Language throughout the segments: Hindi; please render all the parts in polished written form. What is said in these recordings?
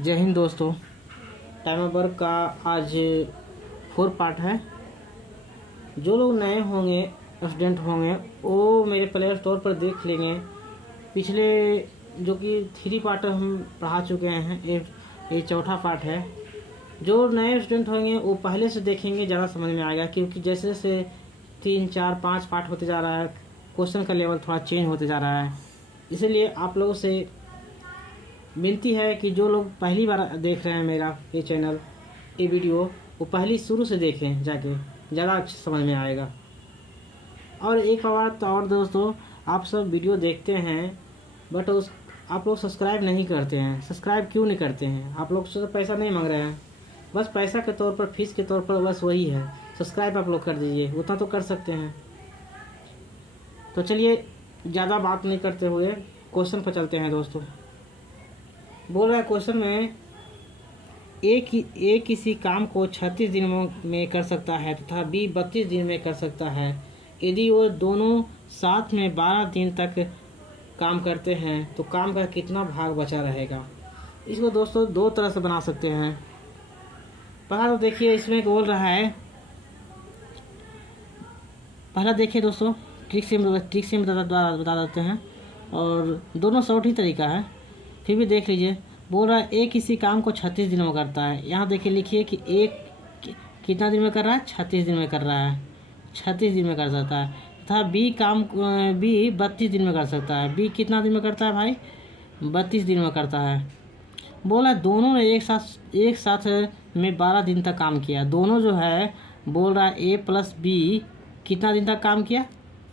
जय हिंद दोस्तों। टाइम ऑफ वर्क का आज 4 पार्ट है। जो लोग नए होंगे, स्टूडेंट होंगे, वो मेरे प्ले स्टोर पर देख लेंगे। पिछले जो कि 3 पार्ट हम पढ़ा चुके हैं, ये चौथा पार्ट है। जो नए स्टूडेंट होंगे वो पहले से देखेंगे, ज़्यादा समझ में आएगा, क्योंकि जैसे जैसे 3, 4, 5 पार्ट होते जा रहा है, क्वेश्चन का लेवल थोड़ा चेंज होते जा रहा है। इसीलिए आप लोगों से विनती है कि जो लोग पहली बार देख रहे हैं मेरा ये चैनल, ये वीडियो, वो पहली शुरू से देखें, जाके ज़्यादा अच्छे समझ में आएगा। और एक बात और दोस्तों, आप सब वीडियो देखते हैं बट आप लोग सब्सक्राइब नहीं करते हैं। सब्सक्राइब क्यों नहीं करते हैं? आप लोग से पैसा नहीं मांग रहे हैं, बस पैसा के तौर पर, फीस के तौर पर, बस वही है। सब्सक्राइब आप लोग कर दीजिए, उतना तो कर सकते हैं। तो चलिए ज़्यादा बात नहीं करते हुए क्वेश्चन पर चलते हैं दोस्तों। बोल रहा है क्वेश्चन में, ए किसी काम को 36 दिनों में कर सकता है तथा बी 32 दिन में कर सकता है। यदि वो दोनों साथ में 12 दिन तक काम करते हैं तो काम का कितना भाग बचा रहेगा? इसको दोस्तों 2 तरह से बना सकते हैं। पहला तो देखिए, इसमें बोल रहा है, पहला देखिए दोस्तों, ट्रिक से बता देते हैं, और दोनों शॉर्ट ही तरीका है, फिर भी देख लीजिए। बोल रहा है ए किसी काम को 36 दिन में करता है। यहाँ देखिए, लिखिए कि एक कितना दिन में कर रहा है? 36 दिन में कर रहा है, 36 दिन में कर सकता है। तथा बी 32 दिन में कर सकता है। बी कितना दिन में करता है भाई? 32 दिन में करता है। बोला दोनों ने एक साथ में 12 दिन तक काम किया। दोनों जो है, बोल रहा है ए प्लस बी कितना दिन तक काम किया?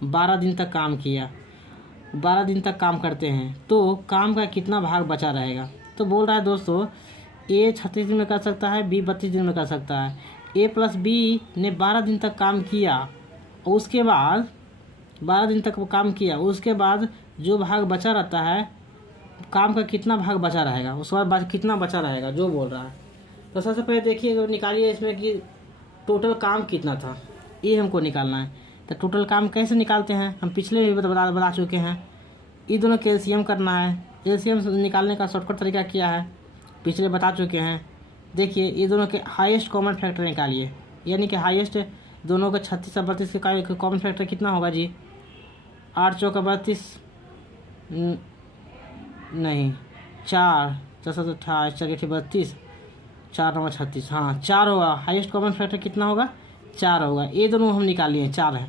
12 दिन तक काम किया। 12 दिन तक काम करते हैं तो काम का कितना भाग बचा रहेगा? तो बोल रहा है दोस्तों, ए 36 दिन में कर सकता है, बी 32 दिन में कर सकता है। ए प्लस बी ने 12 दिन तक काम किया, और उसके बाद 12 दिन तक वो काम किया, उसके बाद जो भाग बचा रहता है, काम का कितना भाग बचा रहेगा, उसके बाद कितना बचा रहेगा, जो बोल रहा है। तो सबसे पहले देखिए, निकालिए इसमें कि टोटल काम कितना था, ये हमको निकालना है। तो टोटल काम कैसे निकालते हैं, हम पिछले भी बता चुके हैं। ये दोनों का एलसीएम करना है। एलसीएम निकालने का शॉर्टकट तरीका क्या है, पिछले बता चुके हैं। देखिए, ये दोनों के हाईएस्ट कॉमन फैक्टर निकालिए, यानी कि हाईएस्ट दोनों का 36 और 32 के कॉमन फैक्टर कितना होगा जी? 8 चौका 32 नहीं, 4 4 28 4 32 4 9 36, हाँ 4 होगा। हाईएस्ट कॉमन फैक्टर कितना होगा? 4 होगा। ये दोनों हम निकाल लिए, 4 है।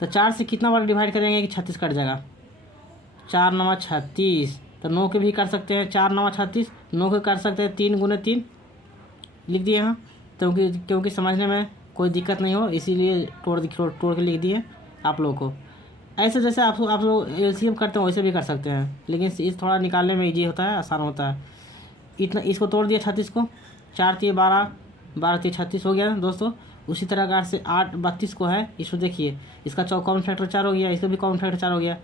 तो 4 से कितना बार डिवाइड करेंगे कि 36 कट जाएगा? 4 9 36। तो 9 के भी कर सकते हैं, 4 9 36। 9 के कर सकते हैं 3 गुने 3, लिख दिए यहाँ, क्योंकि समझने में कोई दिक्कत नहीं हो, इसीलिए तोड़ के लिख दिए आप लोगों को। ऐसे जैसे आप लोग एलसीएम करते हैं वैसे भी कर सकते हैं, लेकिन इस थोड़ा निकालने में ईजी होता है, आसान होता है। इतना इसको तोड़ दिया 36 को, 4 3 12, 12 3 36 हो गया दोस्तों। उसी तरह से 8 32 को है, इसको देखिए, इसका कॉमन फैक्टर 4 हो गया, इसका भी कॉमन फैक्टर 4 हो गया।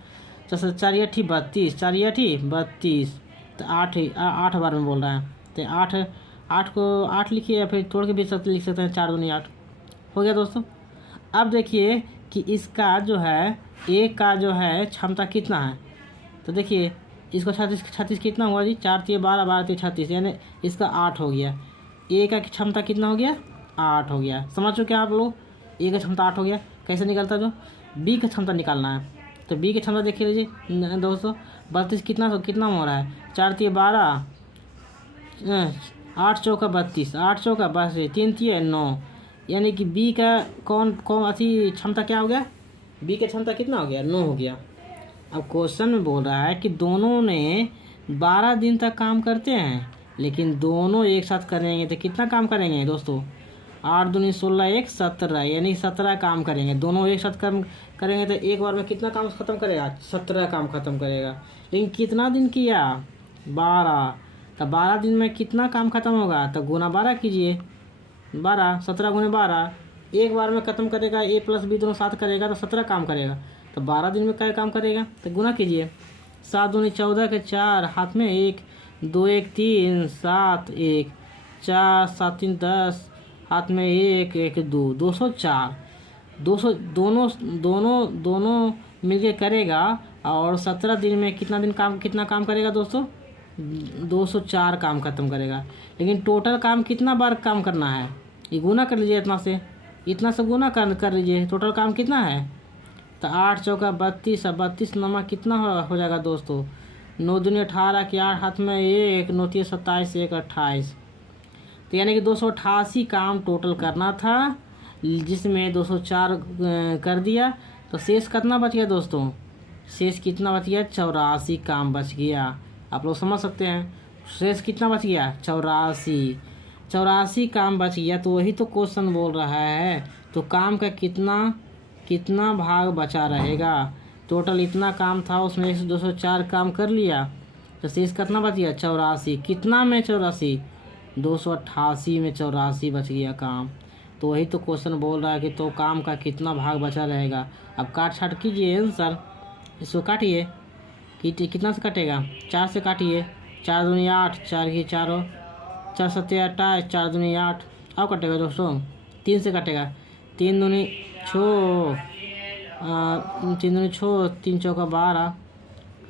तो 4 8 32, 4 8 32, तो 8 बार में बोल रहा है। तो 8 को 8 लिखिए, या फिर तोड़ के भी लिख सकते हैं, 4 दूनी 8 हो गया दोस्तों। अब देखिए कि इसका जो है, एक का जो है क्षमता कितना है। तो देखिए, इसको 36 कितना हुआ जी? 4 3 12, 12 3 36, यानी इसका 8 हो गया। ए का क्षमता कितना हो गया? 8 हो गया। समझ चुके हैं आप लोग? ए का क्षमता 8 हो गया। कैसे निकलता जो? बी का क्षमता निकालना है। तो बी की क्षमता देखिए लीजिए दोस्तों, 32 कितना हो रहा है? 4 3 12, 8 चौका 32, 8 चौका 32, 3 3 9, यानी कि बी का कौन अति क्षमता क्या हो गया? बी का क्षमता कितना हो गया? 9 हो गया। अब क्वेश्चन में बोल रहा है कि दोनों ने 12 दिन तक काम करते हैं, लेकिन दोनों एक साथ करेंगे तो कितना काम करेंगे दोस्तों? 8 दूनी 16, 1 17, यानी 17 काम करेंगे। दोनों एक साथ काम करेंगे तो एक बार में कितना काम खत्म करेगा? 17 काम खत्म करेगा। लेकिन कितना दिन किया? 12। तो 12 दिन में कितना काम खत्म होगा? तो गुना 12 कीजिए, 12 17 गुने 12, एक बार में खत्म करेगा। ए प्लस बी दोनों साथ करेगा तो 17 काम करेगा। तो 12 दिन में क्या काम करेगा? तो गुना कीजिए, 7 दूनी 14 के 4, हाथ में 1, 2 1 3, 7 1 4, 7 3 10, हाथ में 1 1 2, 204। 200 दोनों मिलके करेगा। और 17 दिन में कितना काम करेगा दोस्तों? 204 काम ख़त्म करेगा। लेकिन टोटल काम कितना बार काम करना है, ये गुना कर लीजिए, इतना से गुना कर लीजिए। टोटल काम कितना है, तो 8 चौका 32 और 32 नमा कितना हो जाएगा दोस्तों, 9 दूनी 18 के 8 हाथ में 1, 9 3 27, 1 28। तो यानी कि 288 काम टोटल करना था, जिसमें 204 कर दिया। तो शेष कितना बच गया दोस्तों, शेष कितना बच गया, 84 काम बच गया। आप लोग समझ सकते हैं शेष कितना बच गया, 84 काम बच गया। तो वही तो क्वेश्चन बोल रहा है, तो काम का कितना भाग बचा रहेगा। टोटल इतना काम था, उसमें से 204 काम कर लिया, तो शेष कितना बच गया, 84। कितना में 84, 288 में 84 बच गया काम। तो वही तो क्वेश्चन बोल रहा है कि तो काम का कितना भाग बचा रहेगा। अब काट छाट कीजिए आंसर, इसको काटिए, कितना से कटेगा, 4 से काटिए, 4 दूनी 8, 4 की 4 हो, 4 सत्ते 28, 4 दूनी 8। अब कटेगा दोस्तों, 3 से कटेगा, 3 दूनी 6, 3 दूनी 6, 3 चौका 12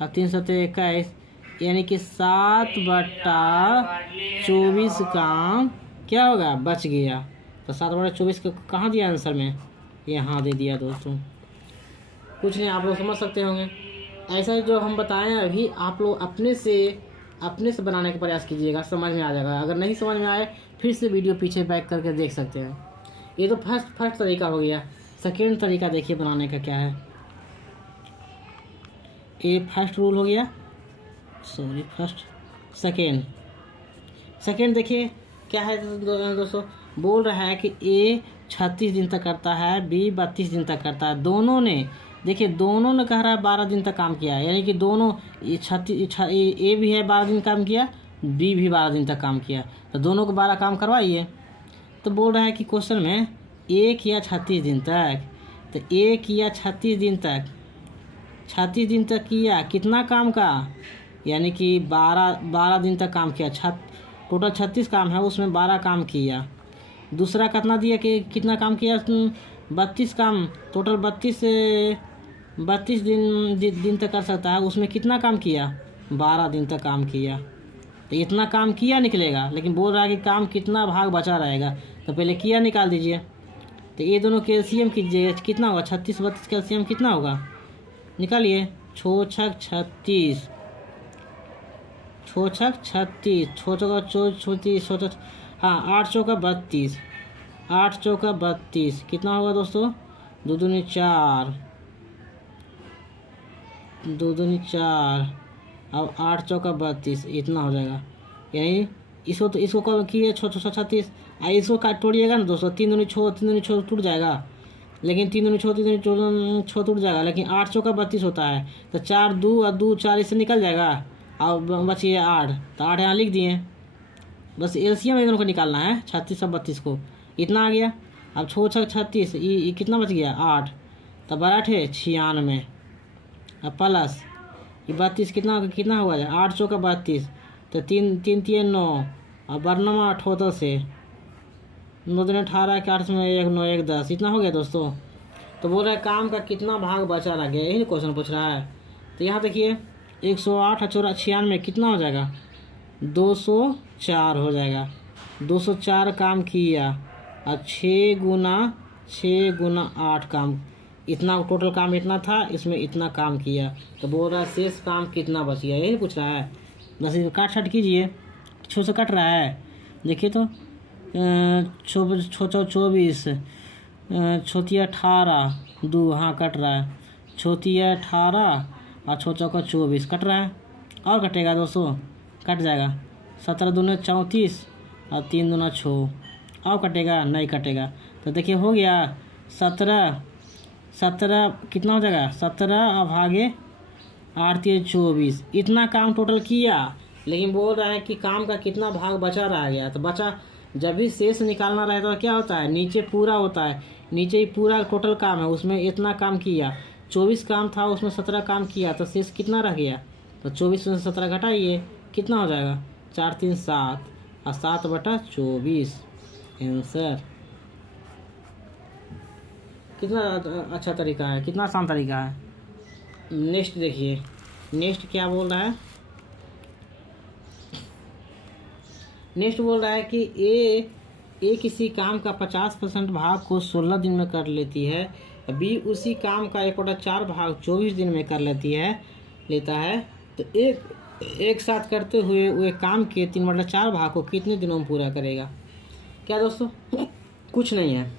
और 3 सत्ते 21, यानी कि 7/24 काम क्या होगा, बच गया। तो 7/24 को कहाँ दिया आंसर में, यहाँ दे दिया दोस्तों। कुछ नहीं, आप लोग समझ सकते होंगे। ऐसा जो हम बताएं अभी, आप लोग अपने से बनाने का प्रयास कीजिएगा, समझ में आ जाएगा। अगर नहीं समझ में आए, फिर से वीडियो पीछे बैक करके देख सकते हैं। ये तो फर्स्ट तरीका हो गया। सेकेंड तरीका देखिए बनाने का क्या है। ये फर्स्ट रूल हो गया, सॉरी सेकेंड देखिए क्या है दोस्तों। बोल रहा है कि ए 36 दिन तक करता है, बी 32 दिन तक करता है। दोनों ने कह रहा है 12 दिन तक काम किया है, यानी कि दोनों ए भी है 12 दिन काम किया, बी भी 12 दिन तक काम किया, तो दोनों को 12 काम करवाइए। तो बोल रहा है कि क्वेश्चन में ए किया 36 दिन तक, तो ए किया 36 दिन तक किया कितना काम का, यानी कि 12 दिन तक काम किया। टोटल 36 काम है, उसमें 12 काम किया। दूसरा कितना दिया कि कितना काम किया, 32 काम, टोटल 32 दिन तक कर सकता है, उसमें कितना काम किया, 12 दिन तक काम किया। तो इतना काम किया निकलेगा, लेकिन बोल रहा है कि काम कितना भाग बचा रहेगा। तो पहले किया निकाल दीजिए। तो ये दोनों कैल्शियम कीजिए, कितना होगा, 36 32 कैल्शियम कितना होगा, निकालिए। 6 छक 36, 6 छक 36, 6 चौका 34, हाँ 8 चौका 32, 8 चौका 32 कितना होगा दोस्तों, 2 दूनी 4, 2 दूनी 4, अब 8 चौका 32 इतना हो जाएगा। यानी इसको किए 636, इसको काट तोड़िएगा ना दोस्तों, 3 दूनी 6 टूट जाएगा, लेकिन 3 दूनी 6 टूट जाएगा, लेकिन 8 चौका 32 होता है। तो 4 2 और 2 4 इससे निकल जाएगा, अब बचिए 8, तो 8 यहाँ लिख दिए। बस एलसीएम इन दोनों को निकालना है, 36 और 32 को, इतना आ गया। अब 6 छक 36, ये कितना बच गया, 8, तो 8 है 96, अब प्लस ये 32 कितना हुआ है, 8 चौका 32, तो 3 3 9, और बरनमा 78 से 9 दिन 18 के 8 में 1 9 1 10 इतना हो गया दोस्तों। तो बोल रहा है काम का कितना भाग बचा रह गया, यही क्वेश्चन पूछ रहा है। तो यहाँ देखिए 108 और 96 कितना हो जाएगा, 204 हो जाएगा। 204 काम किया और 6 गुना 8 काम, इतना टोटल काम इतना था, इसमें इतना काम किया। तो बोल रहा है शेष काम कितना बच गया, यही पूछ रहा है। बस काट छाट कीजिए, 6 से कट रहा है, देखिए तो 24, 6 18 2, हाँ कट रहा है, 6 18 और 6 चौका 24 कट रहा है, और कटेगा दोस्तों, कट जाएगा। 17 दूना 34 और 3 दूना 6, और कटेगा, नहीं कटेगा। तो देखिए हो गया 17 कितना हो जाएगा, 17 और भागे 8 3 24, इतना काम टोटल किया। लेकिन बोल रहा है कि काम का कितना भाग बचा रह गया। तो बचा, जब भी शेष निकालना रहता है तो क्या होता है, नीचे पूरा होता है, नीचे ही पूरा टोटल काम है, उसमें इतना काम किया। 24 काम था, उसमें 17 काम किया, तो शेष कितना रह गया। तो 24 में 17 घटाइए, कितना हो जाएगा, 4 3 7 और 7/24 आंसर। कितना अच्छा तरीका है, कितना आसान तरीका है। नेक्स्ट देखिए, नेक्स्ट क्या बोल रहा है, नेक्स्ट बोल रहा है कि ए किसी काम का 50% भाग को 16 दिन में कर लेती है, बी उसी काम का 1/4 भाग 24 दिन में कर लेता है। तो एक साथ करते हुए वे काम के 3/4 भाग को कितने दिनों में पूरा करेगा। क्या दोस्तों, कुछ नहीं है,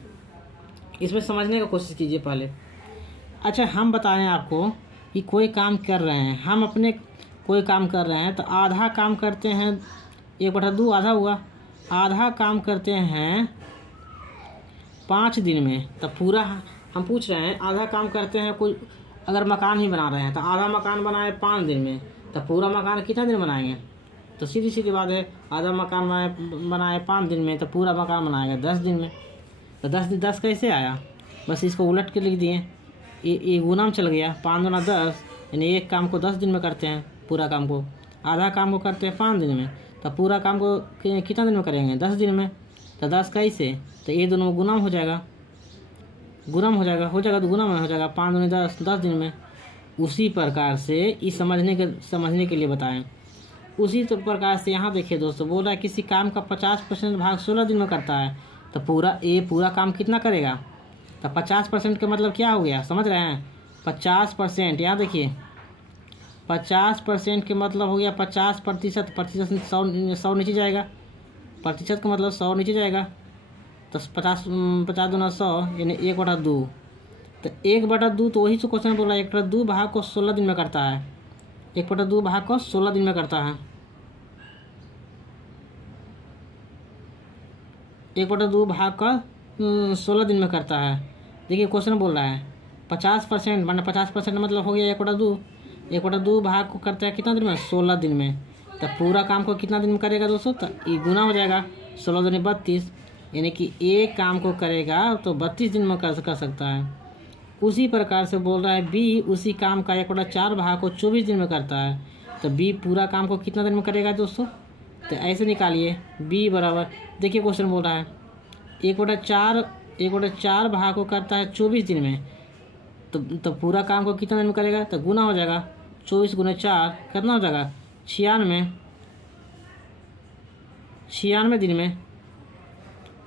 इसमें समझने का कोशिश कीजिए पहले। अच्छा, हम बताएं आपको कि कोई काम कर रहे हैं, हम अपने कोई काम कर रहे हैं तो आधा काम करते हैं, 1/2 आधा हुआ, आधा काम करते हैं 5 दिन में, तब पूरा हम पूछ रहे हैं आधा काम करते हैं, कोई अगर मकान ही बना रहे हैं तो आधा मकान बनाए 5 दिन में, तब पूरा मकान कितना दिन बनाएंगे। तो सीधी सीधी बात है, आधा मकान बनाए 5 दिन में तो पूरा मकान बनाएगा 10 दिन में। तो 10 कैसे आया, बस इसको उलट के लिख दिए, ये गुना में चल गया, 5 दूना 10, यानी एक काम को 10 दिन में करते हैं, पूरा काम को, आधा काम को करते हैं 5 दिन में, तो पूरा काम को कितना दिन में करेंगे, 10 दिन में। तो 10 कैसे, तो ये दोनों गुना में हो जाएगा, तो गुना में हो जाएगा, 5 दूनी 10 दिन में। उसी प्रकार से इस समझने के लिए बताएं। उसी तो प्रकार से यहाँ देखिए दोस्तों, बोल रहा है किसी काम का 50% भाग 16 दिन में करता है, तो पूरा काम कितना करेगा। तो 50% का मतलब क्या हो गया, समझ रहे हैं, 50%, यहाँ देखिए 50% के मतलब हो गया 50%, प्रतिशत 100 नीचे जाएगा, प्रतिशत का मतलब 100 नीचे जाएगा, तो 50 दूना 100 यानी 1/2। तो 1/2 तो वही से क्वेश्चन बोला, 1/2 भाग को 16 दिन में करता है, 1/2 भाग को 16 दिन में करता है, 1/2 भाग का 16 दिन में करता है। देखिए क्वेश्चन बोल रहा है 50%, माने 50% मतलब हो गया 1/2 भाग को करता है कितना दिन में, 16 दिन में। तो पूरा काम को कितना दिन में करेगा दोस्तों, तो ये गुना हो जाएगा, 16 दूनी 32, यानी कि एक काम को करेगा तो 32 दिन में कर सकता है। उसी प्रकार से बोल रहा है बी उसी काम का 1/4 भाग को 24 दिन में करता है, तो बी पूरा काम को कितना दिन में करेगा दोस्तों। तो ऐसे निकालिए, बी बराबर, देखिए क्वेश्चन बोल रहा है 1/4 भाग को करता है 24 दिन में, तो पूरा काम को कितना दिन में करेगा, तो गुना हो जाएगा, 24 × 4 कितना हो जाएगा, 96 दिन में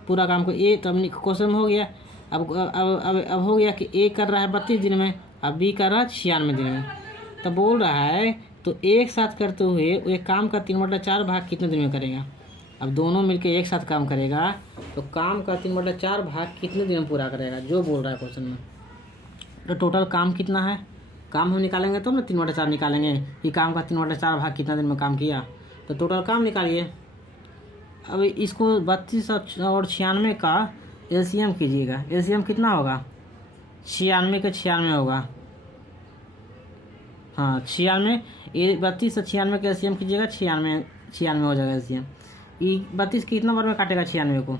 पूरा काम को। ए तब क्वेश्चन हो गया, अब हो गया कि ए कर रहा है 32 दिन में, अब बी कर रहा है 96 दिन में। तो बोल रहा है तो एक साथ करते हुए वो एक काम का 3/4 भाग कितने दिन में करेगा। अब दोनों मिलके एक साथ काम करेगा तो काम का 3/4 भाग कितने दिन में पूरा करेगा, जो बोल रहा है क्वेश्चन में। तो टोटल काम कितना है, काम हम निकालेंगे तो ना 3/4 निकालेंगे कि काम का 3/4 भाग कितना दिन में काम किया, तो टोटल काम निकालिए। अब इसको 32 और 96 का एलसीएम कीजिएगा, एलसीएम कितना होगा, 96 का 96 होगा, हाँ 96, ये 32 से 96 का एलसीएम कीजिएगा, 96 हो जाएगा एलसीएम। ये 32 कितना बार में काटेगा 96 को,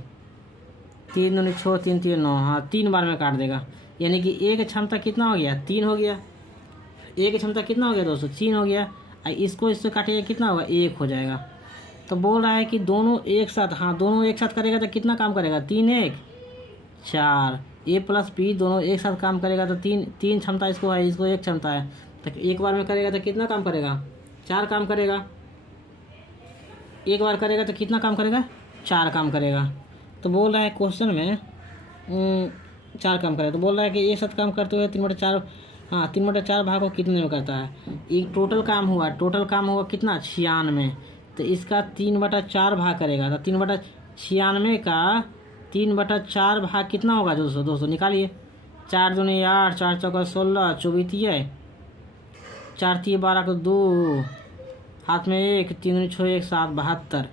3 दूनी 6, 3 3 9, हाँ 3 बार में काट देगा, यानी कि ए की क्षमता कितना हो गया, 3 हो गया, ए की क्षमता कितना हो गया दोस्तों, 3 हो गया। इसको इससे काटिएगा कितना होगा, 1 हो जाएगा। तो बोल रहा है कि दोनों एक साथ, हाँ दोनों एक साथ करेगा तो कितना काम करेगा, 3 1 4, ए प्लस बी दोनों एक साथ काम करेगा तो 3 क्षमता इसको है, इसको 1 क्षमता है, तो एक बार में करेगा तो कितना काम करेगा, 4 काम करेगा। एक बार करेगा तो कितना काम करेगा, 4 काम करेगा। तो बोल रहा है क्वेश्चन में 4 काम करेगा, तो बोल रहा है कि एक साथ काम करते हुए 3/4, हाँ 3/4 भाग को कितने में करता है। एक टोटल काम हुआ कितना, 96, तो इसका 3/4 भाग करेगा, तो 3/96 का 3/4 भाग कितना होगा दोस्तों निकालिए, 4 दूनी 8, 4 चौका 16, 24 4 3 12 को 2, हाथ में 1, 3 दूनी 6 1 7, 72,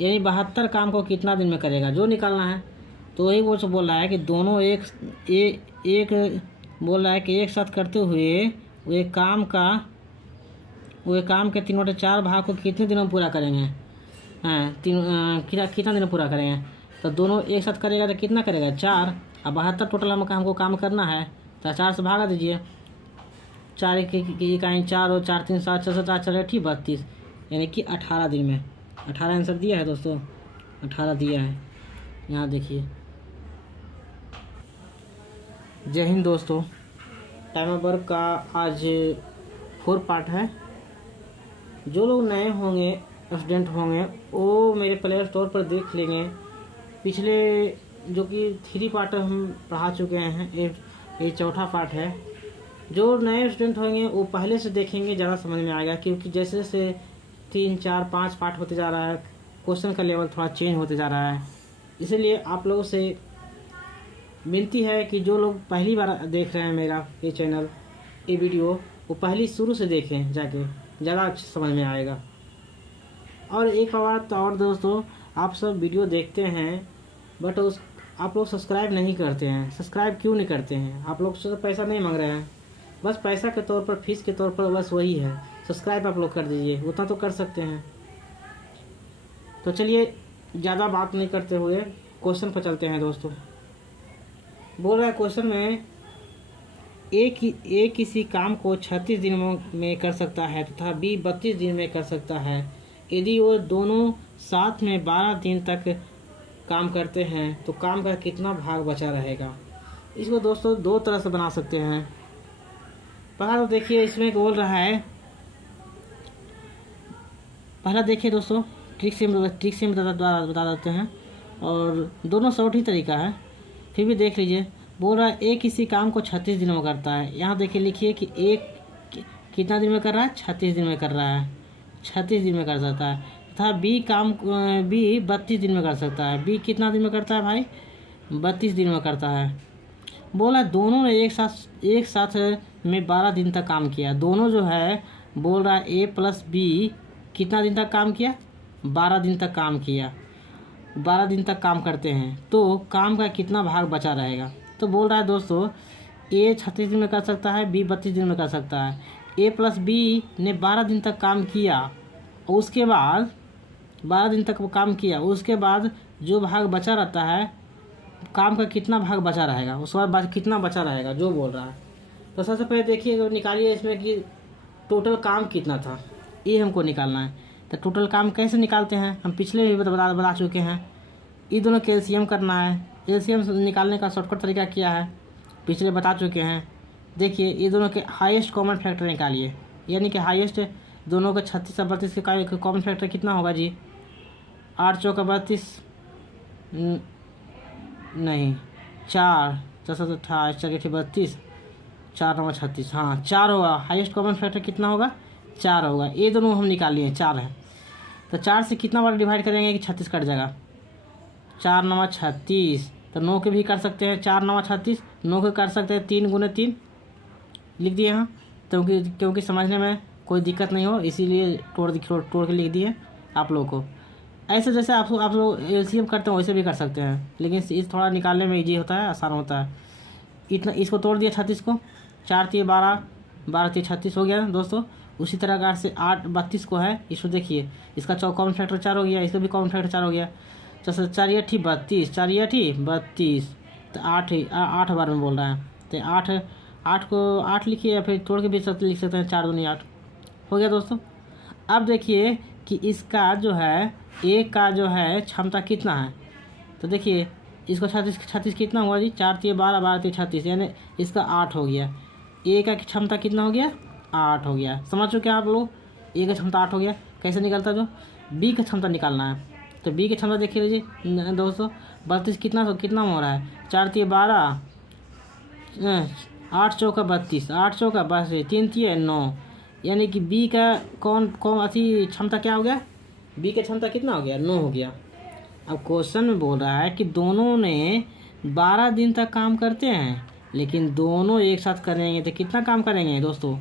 यानी 72 काम को कितना दिन में करेगा, जो निकालना है। तो वही वो बोल रहा है कि दोनों एक बोल रहा है कि एक साथ करते हुए वो काम के 3/4 भाग को कितने दिनों में पूरा करेंगे, हाँ कितना दिन में पूरा करेंगे। तो दोनों एक साथ करेगा तो कितना करेगा, 4, अब 72 टोटल हमको काम करना है, तो 4 से भागा दीजिए, 4 की इकाई 4 और 4 3 7 6 4 4 8 32, यानी कि 18 दिन में। 18 आंसर दिया है दोस्तों, 18 दिया है, यहाँ देखिए। जय हिंद दोस्तों, टाइम वर्क का आज 4 पार्ट है। जो लोग नए होंगे स्टूडेंट होंगे वो मेरे प्ले स्टोर पर देख लेंगे। पिछले जो कि 3 पार्ट हम पढ़ा चुके हैं, ये चौथा पार्ट है। जो नए स्टूडेंट होंगे वो पहले से देखेंगे, ज़्यादा समझ में आएगा, क्योंकि जैसे जैसे 3, 4, 5 पार्ट होते जा रहा है, क्वेश्चन का लेवल थोड़ा चेंज होते जा रहा है। इसीलिए आप लोगों से विनती है कि जो लोग पहली बार देख रहे हैं मेरा ये चैनल, ये वीडियो, वो पहली शुरू से देखें जाके, ज़्यादा अच्छे समझ में आएगा। और एक बात और दोस्तों, आप सब वीडियो देखते हैं बट आप लोग सब्सक्राइब नहीं करते हैं। सब्सक्राइब क्यों नहीं करते हैं? आप लोग से पैसा नहीं मांग रहे हैं, बस पैसा के तौर पर, फीस के तौर पर बस वही है। सब्सक्राइब आप लोग कर दीजिए, उतना तो कर सकते हैं। तो चलिए ज़्यादा बात नहीं करते हुए क्वेश्चन पर चलते हैं दोस्तों। बोल रहा है क्वेश्चन में, ए किसी काम को 36 दिनों में कर सकता है तथा बी 32 दिन में कर सकता है। यदि वो दोनों साथ में 12 दिन तक काम करते हैं तो काम का कितना भाग बचा रहेगा। इसको दोस्तों 2 तरह से बना सकते हैं। पहला तो देखिए, इसमें बोल रहा है, पहला देखिए दोस्तों, ट्रिक से बता देते हैं, और दोनों शॉर्ट ही तरीका है, फिर भी देख लीजिए। बोल रहा है ए किसी काम को 36 दिनों में करता है। यहाँ देखिए, लिखिए कि एक कितना दिन में कर रहा है, 36 दिन में कर रहा है, 36 दिन में कर सकता है। तथा बी 32 दिन में कर सकता है। बी कितना दिन में करता है भाई, 32 दिन में करता है। बोला दोनों ने एक साथ में 12 दिन तक काम किया। दोनों जो है, बोल रहा है ए प्लस बी कितना दिन तक काम किया, 12 दिन तक काम किया। 12 दिन तक काम करते हैं तो काम का कितना भाग बचा रहेगा। तो बोल रहा है दोस्तों, ए 36 दिन में कर सकता है, बी 32 दिन में कर सकता है। ए प्लस बी ने 12 दिन तक काम किया, और उसके बाद 12 दिन तक वो काम किया, उसके बाद जो भाग बचा रहता है, काम का कितना भाग बचा रहेगा, उसके बाद कितना बचा रहेगा जो बोल रहा है। तो सबसे पहले देखिए, निकालिए इसमें कि टोटल काम कितना था, ये हमको निकालना है। तो टोटल काम कैसे निकालते हैं, हम पिछले भी बता चुके हैं। ये दोनों का एलसीएम करना है। एलसीएम निकालने का शॉर्टकट तरीका क्या है, पिछले बता चुके हैं। देखिए, ये दोनों के हाईएस्ट कॉमन फैक्टर निकालिए, यानी कि हाईएस्ट दोनों का 36 और 32 के कॉमन फैक्टर कितना होगा जी, 8 चौका 32, नहीं 4 28, चलिए 32, 4 9 36, हाँ 4 होगा। हाईएस्ट कॉमन फैक्टर कितना होगा, 4 होगा। ये दोनों हम निकाल लिए, 4 है। तो 4 से कितना बार डिवाइड करेंगे कि 36 कट जाएगा, 4 9 36। तो 9 के भी कर सकते हैं, 4 9 36, 9 के कर सकते हैं 3 गुने 3, लिख दिए यहाँ। तो क्योंकि समझने में कोई दिक्कत नहीं हो, इसीलिए तोड़ के लिख दिए आप लोगों को। ऐसे जैसे आप लोग एलसीएम करते हैं वैसे भी कर सकते हैं, लेकिन इस थोड़ा निकालने में ईजी होता है, आसान होता है। इतना इसको तोड़ दिया 36 को, 4 3 12, 12 3 36 हो गया दोस्तों। उसी तरह से 8 32 को है, इसको देखिए, इसका कॉमन फैक्टर 4 हो गया, इसका भी कॉमन फैक्टर 4 हो गया। तो 4 8 32, 4 8 32, तो 8 बार में बोल रहा है। तो 8 को 8 लिखिए, या फिर तोड़ के भी लिख सकते हैं, 4 दूनी 8 हो गया दोस्तों। अब देखिए कि इसका जो है, एक का जो है क्षमता कितना है। तो देखिए, इसको 36 कितना हुआ जी, 4 3 12, 12 3 36, यानी इसका 8 हो गया। ए का क्षमता कितना हो गया, 8 हो गया। समझ चुके आप लोग, ए का क्षमता 8 हो गया। कैसे निकलता जो, बी का क्षमता निकालना है। तो बी की क्षमता देख लीजिए दोस्तों, 32 कितना हो रहा है, 4 3 12, 8 चौका 32, 8 चौका 32, 3 3 9, यानी कि बी का कौन अति क्षमता क्या हो गया, बी का क्षमता कितना हो गया, 9 हो गया। अब क्वेश्चन में बोल रहा है कि दोनों ने 12 दिन तक काम करते हैं, लेकिन दोनों एक साथ करेंगे तो कितना काम करेंगे दोस्तों,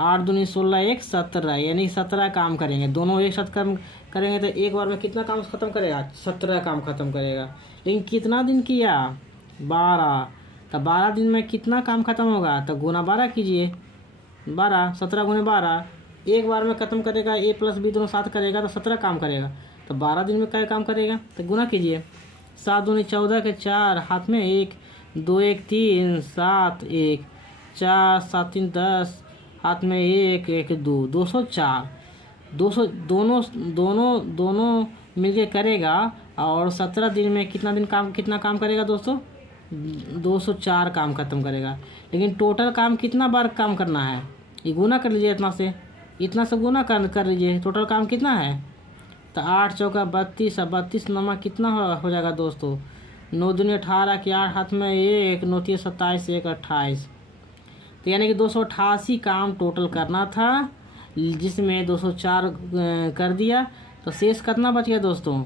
8 दूनी 16, 1 17, यानी 17 काम करेंगे। दोनों एक साथ काम करेंगे तो एक बार में कितना काम खत्म करेगा, 17 काम खत्म करेगा। लेकिन कितना दिन किया, 12। तो 12 दिन में कितना काम खत्म होगा, तो गुना 12 कीजिए, 12 17 गुने 12, एक बार में ख़त्म करेगा। ए प्लस बी दोनों साथ करेगा तो 17 काम करेगा। तो 12 दिन में क्या काम करेगा, तो गुना कीजिए, 7 दूनी 14 के 4, हाथ में 1, 2 1 3, 7 1, 4 7 3 10, हाथ में 1 1 2, 204। 200 दोनों मिलके करेगा। और 17 दिन में कितना काम करेगा दोस्तों, 204 काम खत्म करेगा। लेकिन टोटल काम कितना बार काम करना है, ये गुना कर लीजिए, इतना से गुना कर लीजिए। टोटल काम कितना है, तो 8 चौका 32, अब 32 नमा कितना हो जाएगा दोस्तों? 9 दूनी 18 के 8 हाथ में 1, 9 3 27, 1 28। तो यानी कि 288 काम टोटल करना था, जिसमें 204 कर दिया। तो शेष कितना बच गया दोस्तों?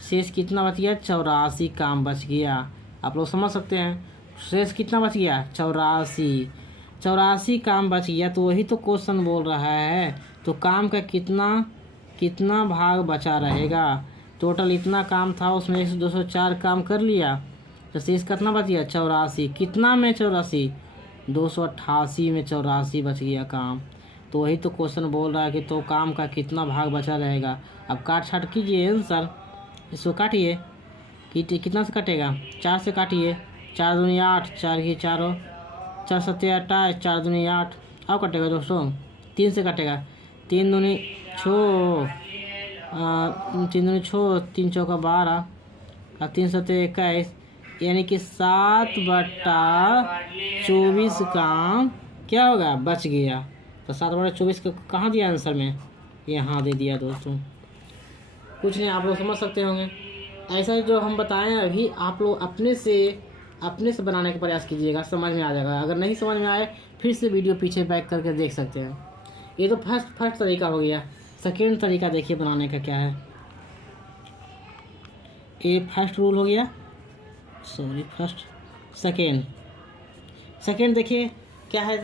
शेष कितना बच गया? 84 काम बच गया। आप लोग समझ सकते हैं शेष कितना बच गया? 84 काम बच गया। तो वही तो क्वेश्चन बोल रहा है। तो काम का कितना भाग बचा रहेगा? टोटल इतना काम था, उसमें 204 काम कर लिया, तो शेष कितना बच गया? 84। कितना में 84? 288 में 84 बच गया काम। तो वही तो क्वेश्चन बोल रहा है कि तो काम का कितना भाग बचा रहेगा। अब काट छाट कीजिए आंसर, इसको काटिए। कितना से कटेगा? 4 से काटिए। 4 दूनी 8, 4 की 4, 4 सत्ते 28, 4 दूनी 8। अब कटेगा दोस्तों 3 से कटेगा। 3 दूनी 6, 3 दूनी 6, 3 चौका 12 और 3 सत्ते 21, यानी कि 7/24 काम क्या होगा? बच गया। तो 7/24 को कहाँ दिया आंसर में? यहाँ दे दिया दोस्तों। कुछ नहीं, आप लोग समझ सकते होंगे। ऐसा जो हम बताएं अभी, आप लोग अपने से बनाने का प्रयास कीजिएगा, समझ में आ जाएगा। अगर नहीं समझ में आए फिर से वीडियो पीछे बैक करके देख सकते हैं। ये तो फर्स्ट तरीका हो गया। सेकेंड तरीका देखिए बनाने का क्या है। ये फर्स्ट रूल हो गया, सॉरी फर्स्ट। सेकेंड देखिए क्या है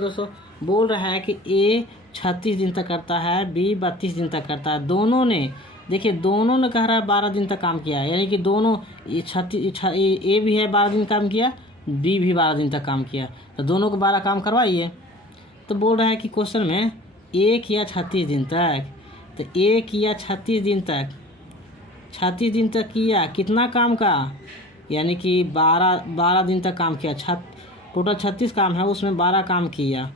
दोस्तों। बोल रहा है कि ए 36 दिन तक करता है, बी 32 दिन तक करता है। दोनों ने कह रहा है 12 दिन तक काम किया है, यानी कि दोनों ए भी है 12 दिन काम किया, बी भी 12 दिन तक काम किया, तो दोनों को 12 काम करवाइए। तो बोल रहा है कि क्वेश्चन में ए किया 36 दिन तक, तो ए किया 36 दिन तक किया कितना काम का? यानी कि 12 दिन तक काम किया। टोटल 36 काम है, उसमें 12 काम किया।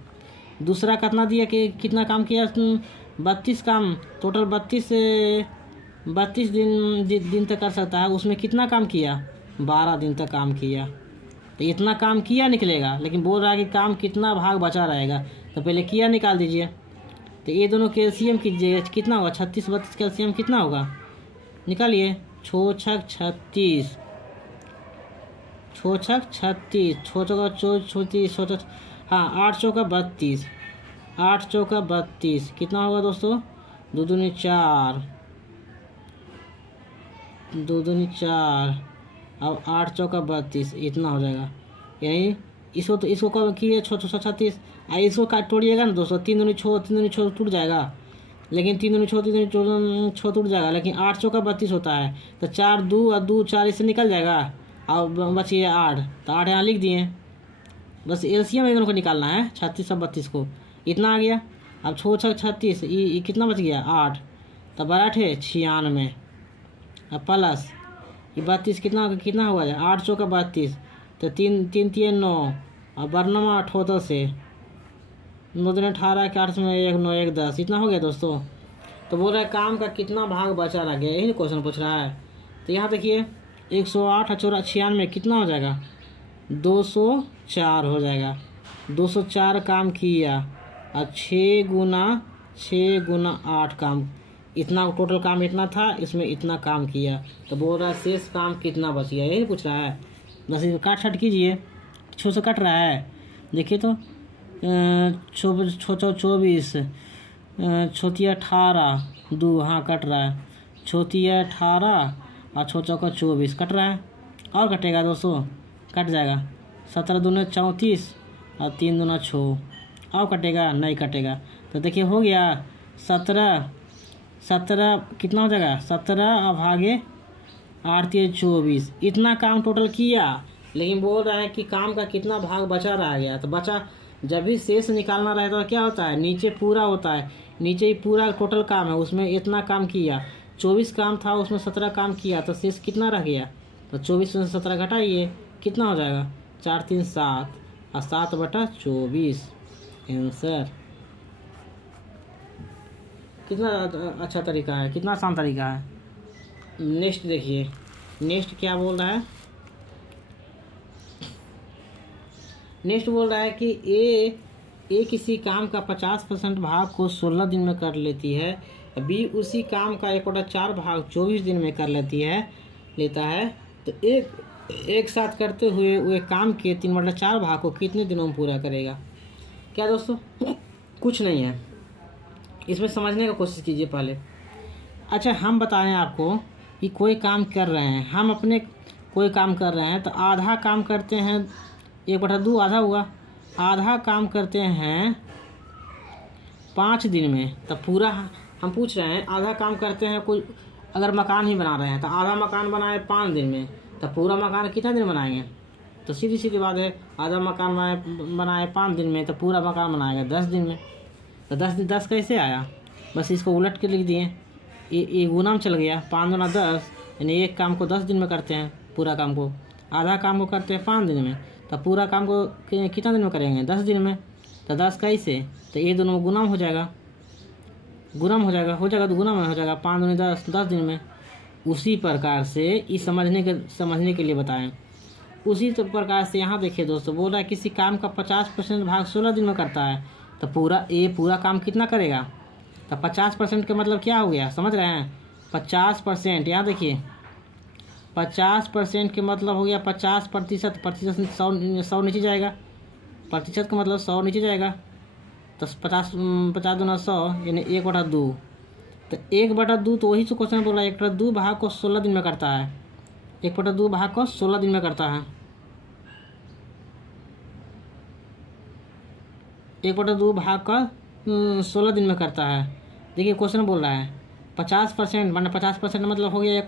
दूसरा कितना दिया कि कितना काम किया? 32 काम। टोटल 32 दिन तक कर सकता है, उसमें कितना काम किया? 12 दिन तक काम किया। तो इतना काम किया निकलेगा, लेकिन बोल रहा है कि काम कितना भाग बचा रहेगा। तो पहले किया निकाल दीजिए। तो ये दोनों कैल्शियम कीजिए, कितना होगा? 36 32 कैल्शियम कितना होगा? निकालिए। 6 6 36, 6 6 36, 6 चौका 34, हाँ 8 चौका 32, 8 चौका 32 कितना होगा दोस्तों? 2 दूनी 4, 2 दूनी 4, अब 8 चौका 32 इतना हो जाएगा। यानी इसको कब किए? 6 6 36, इसको काट तोड़िएगा ना दोस्तों। 3 दूनी 6 टूट जाएगा, लेकिन 3 दूनी 6 टूट जाएगा, लेकिन 8 चौका 32 होता है। तो 4 2 और 2 4 इससे निकल जाएगा, और बचिए 8। तो 8 यहाँ लिख दिए। बस एलसीएम इन दोनों को निकालना है, 36 और 32 को। इतना आ गया। अब 6 6 36, ये कितना बच गया? 8। तो 8 है 96, अब प्लस ये 32 कितना हुआ है? 8 चौका 32, तो 3 3 9, और बरनमा 78 से 9 दिन 18 के 8 में 1 9 1 10 इतना हो गया दोस्तों। तो बोल रहा है काम का कितना भाग बचा रह गया, यही क्वेश्चन पूछ रहा है। तो यहाँ देखिए 108 और 96 कितना हो जाएगा? 204 हो जाएगा। 204 काम किया, और 6 गुना 8 काम, इतना टोटल काम इतना था, इसमें इतना काम किया। तो बोल रहा है शेष काम कितना बच गया, यही पूछ रहा है। बस इसको काट छाट कीजिए। 6 से कट रहा है, देखिए तो 24, 18 2, हाँ कट रहा है। 18 और 6 24 कट रहा है, और कटेगा दोस्तों, कट जाएगा। 17 दूना 34 और 3 दूना 6, और कटेगा? नहीं कटेगा। तो देखिए हो गया 17 कितना हो जाएगा? 17 और भागे 8 3 24, इतना काम टोटल किया। लेकिन बोल रहा है कि काम का कितना भाग बचा रह गया। तो बचा, जब भी शेष निकालना रहता है तो क्या होता है? नीचे पूरा होता है, नीचे ही पूरा टोटल काम है, उसमें इतना काम किया। 24 काम था, उसमें 17 काम किया, तो शेष कितना रह गया? तो 24 में 17 घटाइए, कितना हो जाएगा? 4 3 7, और 7/24 आंसर। कितना अच्छा तरीका है, कितना आसान तरीका है। नेक्स्ट देखिए, नेक्स्ट क्या बोल रहा है? नेक्स्ट बोल रहा है कि ए किसी काम का 50% भाग को 16 दिन में कर लेती है, बी उसी काम का 1/4 भाग 24 दिन में कर लेता है, तो एक साथ करते हुए वे काम के 3/4 भाग को कितने दिनों में पूरा करेगा? क्या दोस्तों? कुछ नहीं है, इसमें समझने का कोशिश कीजिए पहले। अच्छा, हम बता रहे हैं आपको कि कोई काम कर रहे हैं, हम अपने कोई काम कर रहे हैं तो आधा काम करते हैं, 1/2 आधा हुआ, आधा काम करते हैं 5 दिन में, तब पूरा हम पूछ रहे हैं आधा काम करते हैं, कोई अगर मकान ही बना रहे हैं तो आधा मकान बनाए 5 दिन में, तब पूरा मकान कितना दिन बनाएंगे? तो सीधी सीधी बात है, आधा मकान बनाए 5 दिन में तो पूरा मकान बनाएगा 10 दिन में। तो 10 कैसे आया? बस इसको उलट के लिख दिए, ये गुना में चल गया, 5 दूना 10, यानी एक काम को 10 दिन में करते हैं, पूरा काम को। आधा काम को करते हैं 5 दिन में, तो पूरा काम को कितना दिन में करेंगे? 10 दिन में। तो 10 कैसे? तो ये दोनों गुना में हो जाएगा, तो गुना में हो जाएगा, 5 दूनी 10 दिन में। उसी प्रकार से इस समझने के लिए बताएं। उसी तो प्रकार से यहाँ देखिए दोस्तों, बोल रहा है किसी काम का 50% भाग 16 दिन में करता है, तो पूरा काम कितना करेगा? तो 50% का मतलब क्या हो गया, समझ रहे हैं? 50%, यहाँ देखिए 50% के मतलब हो गया 50%, 100 नीचे जाएगा, प्रतिशत का मतलब 100 नीचे जाएगा, तो 50 दूना 100 यानी 1/2। तो 1/2 तो वही तो क्वेश्चन बोला, 1/2 भाग को 16 दिन में करता है, 1/2 भाग को 16 दिन में करता है, 1/2 भाग का 16 दिन में करता है। देखिए क्वेश्चन बोल रहा है 50%, माने 50% मतलब हो गया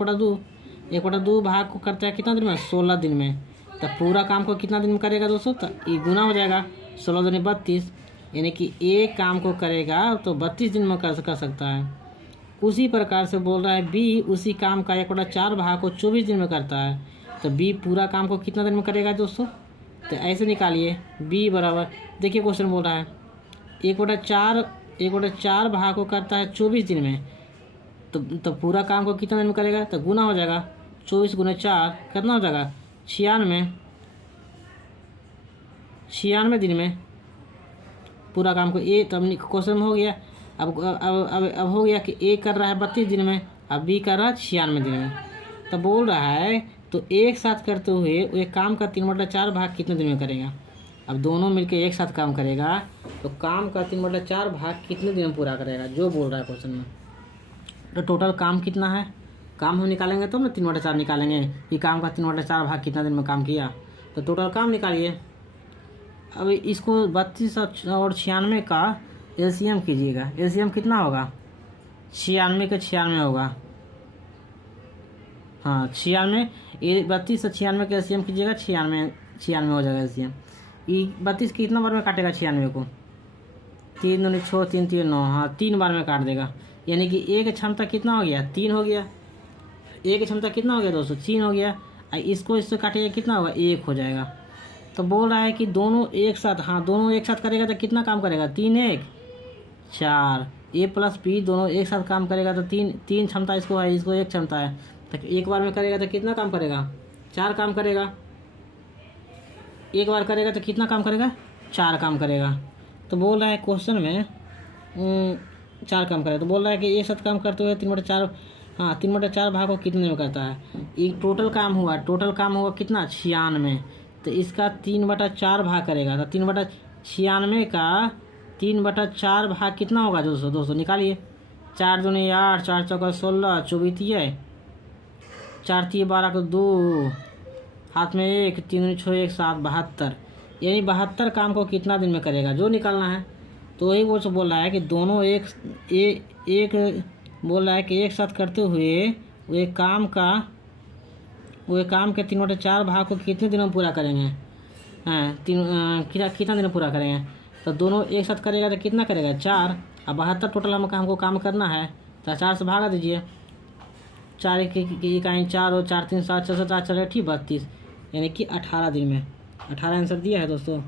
1/2 भाग को करता है कितना दिन में? 16 दिन में। तो पूरा काम को कितना दिन में करेगा दोस्तों? तो ये गुना हो जाएगा, 16 दूनी 32, यानी कि एक काम को करेगा तो 32 दिन में कर सकता है। उसी प्रकार से बोल रहा है बी उसी काम का 1/4 भाग को 24 दिन में करता है, तो बी पूरा काम को कितना दिन में करेगा दोस्तों? तो ऐसे निकालिए, बी बराबर, देखिए क्वेश्चन बोल रहा है 1/4 भाग को करता है 24 दिन में, तो पूरा काम को कितना दिन में करेगा? तो गुना हो जाएगा, 24 × 4 कितना हो जाएगा? 96 दिन में पूरा काम को। ए तब क्वेश्चन में हो गया, अब हो गया कि ए कर रहा है 32 दिन में, अब बी कर रहा है 96 दिन में। तो बोल रहा है तो एक साथ करते हुए एक काम का 3/4 भाग कितने दिन में करेगा? अब दोनों मिलकर एक साथ काम करेगा तो काम का 3/4 भाग कितने दिन में पूरा करेगा, जो बोल रहा है क्वेश्चन में। तो टोटल काम कितना है, काम हम निकालेंगे तो ना 3/4 निकालेंगे कि काम का 3/4 भाग कितना दिन में काम किया, तो टोटल काम निकालिए। अब इसको 32 और 96 का एलसीएम कीजिएगा, एलसीएम कितना होगा? 96 का 96 होगा, हाँ 96, ये 32 और 96 का एलसीएम कीजिएगा, 96 हो जाएगा एलसीएम। ये 32 कितना बार में काटेगा 96 को? 3 दूनी 6, 3 3 9, हाँ 3 बार में काट देगा, यानी कि ए की क्षमता कितना हो गया? 3 हो गया। ए की क्षमता कितना हो गया दोस्तों? 3 हो गया। इसको इससे काटिएगा कितना होगा? 1 हो जाएगा। तो बोल रहा है कि दोनों एक साथ, हाँ दोनों एक साथ करेगा तो कितना काम करेगा? 3 1 4, ए प्लस बी दोनों एक साथ काम करेगा तो 3 क्षमता इसको है, इसको 1 क्षमता है, तो एक बार में करेगा तो कितना काम करेगा? 4 काम करेगा। एक बार करेगा तो कितना काम करेगा? 4 काम करेगा। तो बोल रहा है क्वेश्चन में 4 काम करेगा, तो बोल रहा है कि एक साथ काम करते हुए 3/4, हाँ 3/4 भाग को कितने में करता है? एक टोटल काम हुआ कितना? 96, तो इसका 3/4 भाग करेगा, तो 3/96 का 3/4 भाग कितना होगा दोस्तों निकालिए। 4 दूनी 8, 4 चौका 16, 24 4 3 12 को 2, हाथ में 1, 3 दूनी 6 1 7, 72, यानी 72 काम को कितना दिन में करेगा, जो निकालना है। तो वही वो बोल रहा है कि दोनों एक बोल रहा है कि एक साथ करते हुए वो काम के 3/4 भाग को कितने दिनों में पूरा करेंगे? हाँ कितना दिन में पूरा करेंगे? तो दोनों एक साथ करेगा तो कितना करेगा? 4। अब 72 टोटल हमको काम करना है, तो 4 से भागा दीजिए, 4 की इकाई 4 और 4 3 7 6 7 8 4 32, यानी कि 18 दिन में। 18 आंसर दिया है दोस्तों।